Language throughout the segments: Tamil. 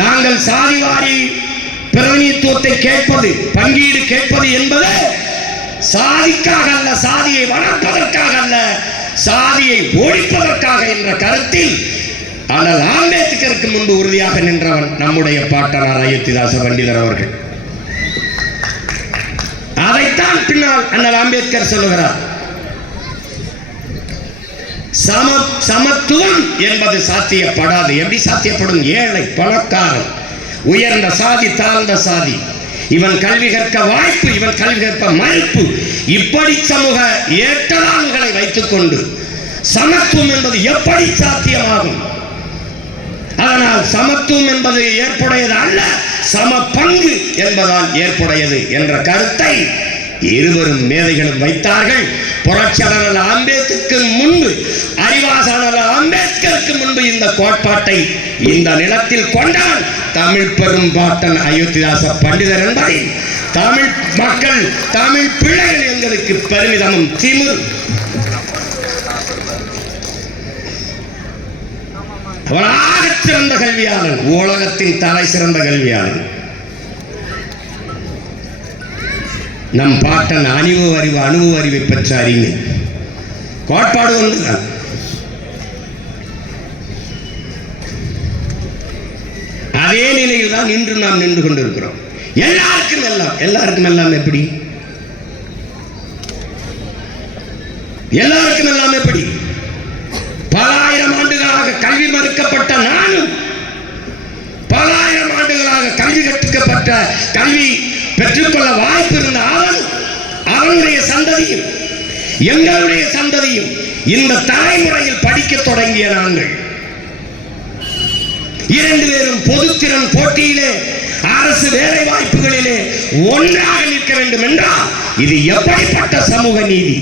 நாங்கள் சாதிவாரி பிரதிநிதித்துவத்தை கேட்பது பங்கீடு கேட்பது என்பது சாதிக்காக அல்ல சாதியை வளர்ப்பதற்காக அல்ல சாதியை ஒழிப்பதற்காக என்ற கருத்தில் ஆனால் ஆம்பேத்கருக்கு முன்பு உறுதியாக நின்றவன் நம்முடைய பாட்டனார் அயோத்திதாச பண்டிதர் அவர்கள். அதைத்தான் பின்னால் அண்ணல் அம்பேத்கர் சொல்லுகிறார். சம சமத்துவம் என்பது சாத்தியப்படாது. எப்படி சாத்தியப்படும்? ஏழை பணக்காரன் உயர்ந்த சாதி தாழ்ந்த சாதி. இவன் கல்வி கற்க வாய்ப்பு இவன் கல்வி கற்க மறுப்பு இப்படி சமூக ஏற்றதான்களை வைத்துக்கொண்டு சமத்துவம் என்பது எப்படி சாத்தியமாகும்? அதனால் சமத்துவம் என்பது ஏற்புடையது அல்ல சம பங்கு என்பதால் ஏற்புடையது என்ற கருத்தை இருவரும் மேதைகளும் வைத்தார்கள். புரட்சியாளர் அம்பேத்கருக்கு முன்பு அறிவாசாளர் அம்பேத்கருக்கு முன்பு இந்த கோட்பாட்டை இந்த நிலத்தில் கொண்டால் தமிழ் பெரும்பாட்டன் அயோத்திதாச பண்டிதர் என்பதை தமிழ் மக்கள் தமிழ் பிள்ளைகள் எங்களுக்கு பெருமிதமும் திமிர். அவன் ஆகச் சிறந்த கல்வியாளன் உலகத்தின் தலை சிறந்த கல்வியாளன். நம் பாட்டன் அணிவு அறிவு அணுவு அறிவை பெற்ற அறிஞர் கோட்பாடு ஒன்றுதான் அதே நிலையில் தான் இன்று நாம் நின்று கொண்டிருக்கிறோம். எல்லாருக்கும் எல்லாம் எல்லாருக்கும் எல்லாம் எப்படி? எல்லாருக்கும் எல்லாம் எப்படி? பல ஆயிரம் ஆண்டுகளாக கல்வி மறுக்கப்பட்ட நானும் பல ஆயிரம் ஆண்டுகளாக கல்வி கற்பிக்கப்பட்ட கல்வி பெற்றுக்கொள்ள வாய்ப்பு இருந்த அவன் அவனுடைய சந்ததியும் எங்களுடைய சந்ததியும் இந்த தலைமுறையில் படிக்க தொடங்கிய நாங்கள். இரண்டு பேரும் பொதுத்திறன் போட்டியிலே அரசு வேலை வாய்ப்புகளிலே ஒன்றாக நிற்க வேண்டும் என்றால் இது எப்படிப்பட்ட சமூக நீதி?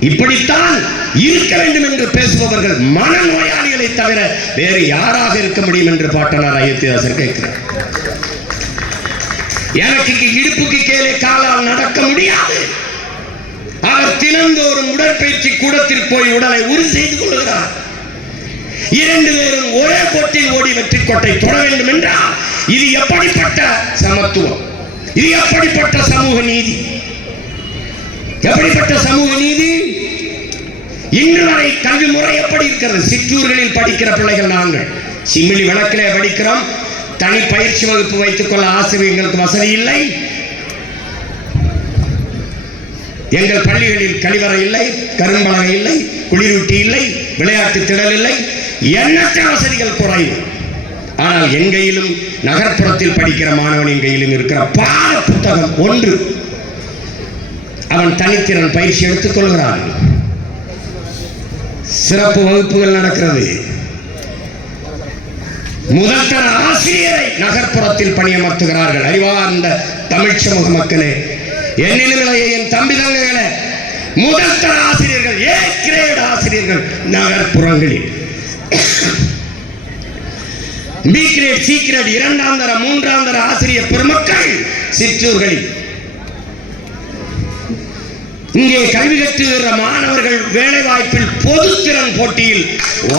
இப்படித்தான் இருக்க வேண்டும் என்று பேசுபவர்கள் மனநோயாளிகளை தவிர வேறு யாராக இருக்க முடியும் என்று பாட்டனார் அயோத்திதாசர் கேட்கிறார். எனக்கு இடுப்புக்கு கீழே காலால் நடக்க முடியாது. அவர் தினந்தோறும் உடற்பயிற்சி கூடத்தில் போய் உடலை உறுதி செய்து கொள்கிறார். இரண்டு பேரும் ஒரே கோட்டில் ஓடி வெற்றி கோட்டை தொட வேண்டும் என்றால் இது எப்படிப்பட்ட சமத்துவம்? இது எப்படிப்பட்ட சமூக நீதி? எப்படிப்பட்ட சமூக நீதி? இன்று வரை கல்வி முறை எப்படி இருக்கிறது? சிற்றூர்களில் படிக்கிற பிள்ளைகள் நாங்கள். சிமிழி வழக்கிலே படிக்கிறோம். தனி பயிற்சி வகுப்பு வைத்துக் கொள்ள ஆசிரியர்களுக்கு வசதி இல்லை. எங்கள் பள்ளிகளில் கழிவறை இல்லை கரும்பலகை இல்லை குளிரூட்டி இல்லை விளையாட்டு திடல் இல்லை. எண்ணற்ற வசதிகள் குறைவு. ஆனால் எங்கையிலும் நகர்ப்புறத்தில் படிக்கிற மாணவன் கையிலும் இருக்கிற பாட புத்தகம் ஒன்று. அவன் தனித்திறன் பயிற்சி எடுத்துக் கொள்கிறான். சிறப்பு வகுப்புகள் நடக்கிறது. முதற்கர ஆசிரியரை நகர்ப்புறத்தில் பணியமர்த்துகிறார்கள். அறிவார்ந்த தமிழ் சமூக மக்களே என்னிலும் என் தம்பி தங்கைகளே. முதற்கர ஆசிரியர்கள் ஏ கிரேட் ஆசிரியர்கள் நகர்ப்புறங்களில். பி கிரேட் சி கிரேட் இரண்டாம் தர மூன்றாம் தர ஆசிரியர் பெருமக்கள் சிற்றூர்களில். இங்கே கல்வி கற்றுகிற மாணவர்கள் வேலை வாய்ப்பில் பொதுத்திறன் போட்டியில்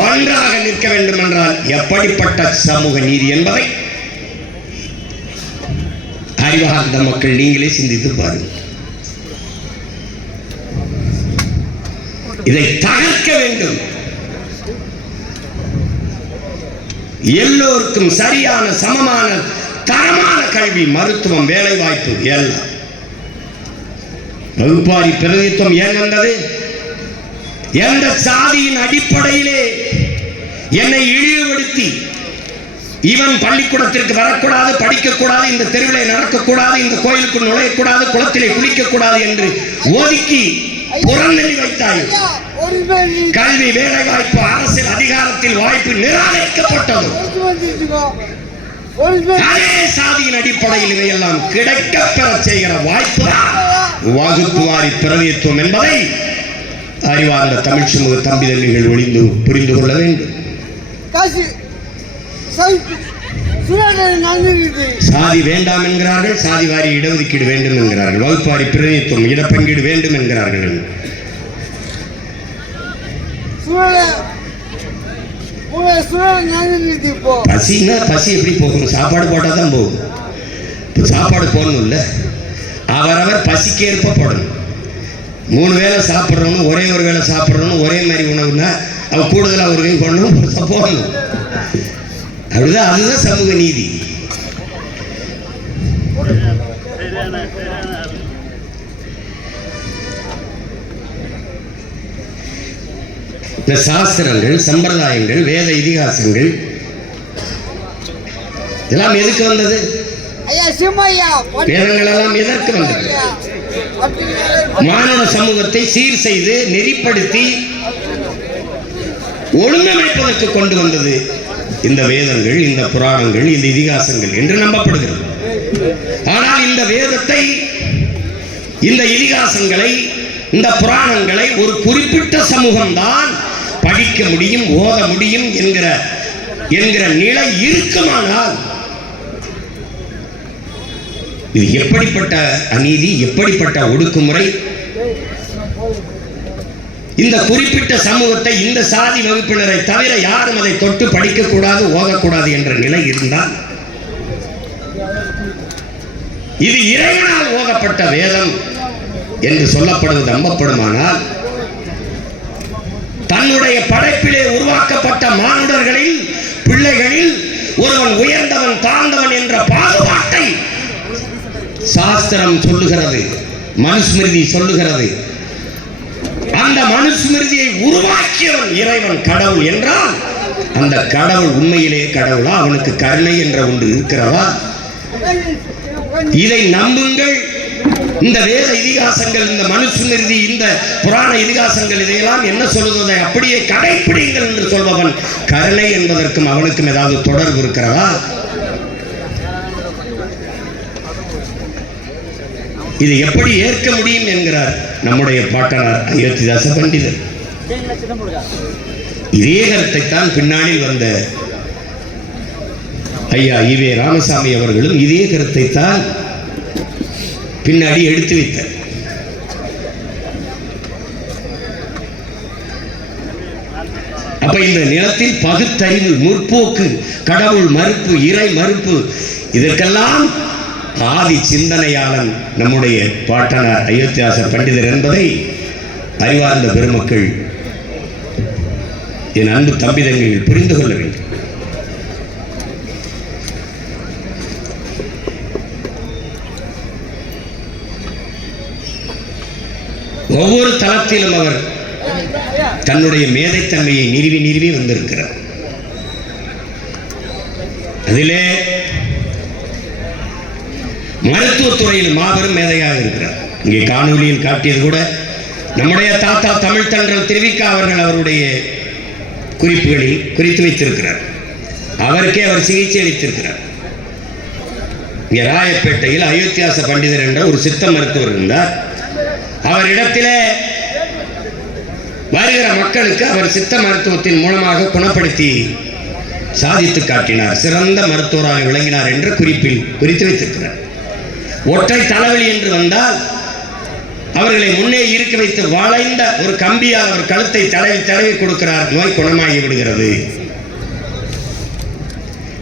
ஒன்றாக நிற்க வேண்டும் என்றால் எப்படிப்பட்ட சமூக நீதி என்பதை அறிவார்ந்த மக்கள் நீங்களே சிந்தித்து பாருங்கள். இதை தகர்க்க வேண்டும். எல்லோருக்கும் சரியான சமமான தரமான கல்வி மருத்துவம் வேலை வாய்ப்பு எல்லாம். வகுப்பாரி பிரதித்துவம் ஏன் வந்தது? எந்த சாதியின் அடிப்படையிலே என்னை இழிவுபடுத்தி இவன் பள்ளிக்கூடத்திற்கு வரக்கூடாது படிக்கக்கூடாது இந்த தெருவிலே நடக்கக்கூடாது இந்த கோயிலுக்கு நுழையக்கூடாது குளத்திலே குளிக்கக்கூடாது என்று ஒதுக்கி புறநிலை வைத்தாய். கல்வி வேலை வாய்ப்பு அரசியல் அதிகாரத்தில் வாய்ப்பு நிராகரிக்கப்பட்டது. அதே சாதியின் அடிப்படையில் இதையெல்லாம் கிடைக்க பெற செய்கிற வாய்ப்பு வகுப்பு வாரி பிரதித்துவம் என்பதை அறிவார்ந்த தமிழ் சமூக தம்பி தம்பிகள் ஒளிந்து புரிந்து கொள்ள வேண்டும். சாதி வேண்டாம் என்கிறார்கள் சாதி வாரி இடஒதுக்கீடு வேண்டும் என்கிறார்கள் வகுப்பு வாரி பிரதிநிதித்துவம் இடப்பங்கீடு வேண்டும் என்கிறார்கள். பசின்னா பசி எப்படி போகும்? சாப்பாடு போட்டால் தான் போகும். சாப்பாடு போடணும்ல. அவரவர் பசிக்கு ஏற்ப போடணும். மூணு வேளை சாப்பிட்றவனும் ஒரே ஒரு வேளை சாப்பிட்றவனும் ஒரே மாதிரி உணவுனா அவன் கூடுதலாக ஒரு கை போடணும் போடணும் அப்படிதான் அதுதான் சமூக நீதி. இந்த சாஸ்திரங்கள் சம்பிரதாயங்கள் வேத இதிகாசங்கள் இதெல்லாம் எதுக்கு வந்தது? எல்லாம் எதற்கு வந்தது? மானுட சமூகத்தை சீர் செய்து நெறிப்படுத்தி ஒழுங்கமைப்பதற்கு கொண்டு வந்தது இந்த வேதங்கள் இந்த புராணங்கள் இந்த இதிகாசங்கள் என்று நம்பப்படுகிறது. ஆனால் இந்த வேதத்தை இந்த இதிகாசங்களை இந்த புராணங்களை ஒரு குறிப்பிட்ட சமூகம்தான் படிக்க முடியும் ஓத முடியும் என்கிற என்கிற நிலை இருக்குமானால் இது எப்படிப்பட்ட அநீதி எப்படிப்பட்ட ஒடுக்குமுறை? இந்த குறிப்பிட்ட சமூகத்தை இந்த சாதி வகுப்பினரை தவிர யாரும் அதை தொட்டு படிக்கக்கூடாது ஓதக்கூடாது என்ற நிலை இருந்தால் இது இறைவனால் ஓதப்பட்ட வேதம் என்று சொல்லப்படுவது நம்பப்படுமானால் தன்னுடைய படைப்பிலே உருவாக்கப்பட்ட மானுடர்களில் பிள்ளைகளில் ஒருவன் உயர்ந்தவன் தாழ்ந்தவன் என்ற பாகுபாட்டை சாஸ்திரம் சொல்லுகிறது மனுஸ்மிருதி சொல்லுகிறது. அந்த மனுஸ்மிருதியை உருவாக்கியவன் இறைவன் கடவுள் என்றால் அந்த கடவுள் உண்மையிலே கடவுளா? அவனுக்கு கருணை என்ற ஒன்று இருக்கிறதா? இதை நம்புங்கள். இந்த வேத இதிகாசங்கள் இந்த மனுஸ்மிருதி இந்த புராண இதிகாசங்கள் இதையெல்லாம் என்ன சொல்லுவதை அப்படியே கடைப்பிடிங்கள் என்று சொல்பவன் கருணை என்பதற்கும் அவனுக்கும் ஏதாவது தொடர்பு இருக்கிறதா? இது எப்படி ஏற்க முடியும் என்கிறார் நம்முடைய பாட்டனார் அயோத்திதாச பண்டிதர். இதே கருத்தை தான் பின்னாளில் வந்த ஐயா இவே ராமசாமி அவர்களும் இதே கருத்தை தான் பின்னாடி எடுத்து வைத்தார். அப்ப இந்த நிலத்தில் பகுத்தறிவு முற்போக்கு கடவுள் மறுப்பு இறை மறுப்பு இதற்கெல்லாம் ஆதி சிந்தனையாளன் நம்முடைய பாட்டனார் அயோத்தியாச பண்டிதர் என்பதை அறிவார்ந்த பெருமக்கள் என் அன்பு தம்பி தங்கைகள் புரிந்து கொள்ள வேண்டும். ஒவ்வொரு தளத்திலும் அவர் தன்னுடைய மேதைத்தன்மையை நிறுவி நிறுவி வந்திருக்கிறார். அதிலே மருத்துவத்துறையில் மாபெரும் மேதையாக இருக்கிறார். இங்கே காணொலியில் காட்டியது கூட நம்முடைய தாத்தா தமிழ் தன்றல் திருவிக்கா அவர்கள் அவருடைய குறிப்புகளில் குறித்து வைத்திருக்கிறார். அவருக்கே அவர் சிகிச்சை அளித்திருக்கிறார். இங்கே ராயப்பேட்டையில் அயோத்தியாச பண்டிதர் என்ற ஒரு சித்த மருத்துவர் இருந்தார். அவரிடத்திலே வருகிற மக்களுக்கு அவர் சித்த மருத்துவத்தின் மூலமாக குணப்படுத்தி சாதித்து காட்டினார். சிறந்த மருத்துவராக விளங்கினார் என்று குறிப்பில் குறித்து வைத்திருக்கிறார். ஒற்றை தலைவலி என்று வந்தால் அவர்களை முன்னே இருக்க வைத்து வளைந்த ஒரு கம்பியால் அவர் கழுத்தை தடவி தடவி கொடுக்கிறார். நோய் குணமாகி விடுகிறது.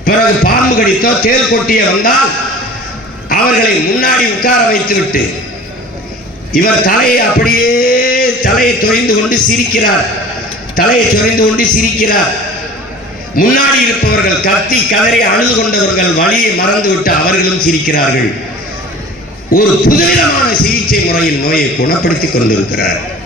பிறகு பாம்பு கடித்தோ தேல் கொட்டிய வந்தால் அவர்களை முன்னாடி உட்கார வைத்துவிட்டு இவர் தலையை அப்படியே தலையை துறைந்து கொண்டு சிரிக்கிறார். தலையை துறைந்து கொண்டு சிரிக்கிறார். முன்னாடி இருப்பவர்கள் கத்தி கதறி அழுது கொண்டவர்கள் வழியை மறந்துவிட்டு அவர்களும் சிரிக்கிறார்கள். ஒரு புதுவிதமான சிகிச்சை முறையில் நோயை குணப்படுத்தி கொண்டிருக்கிறார்.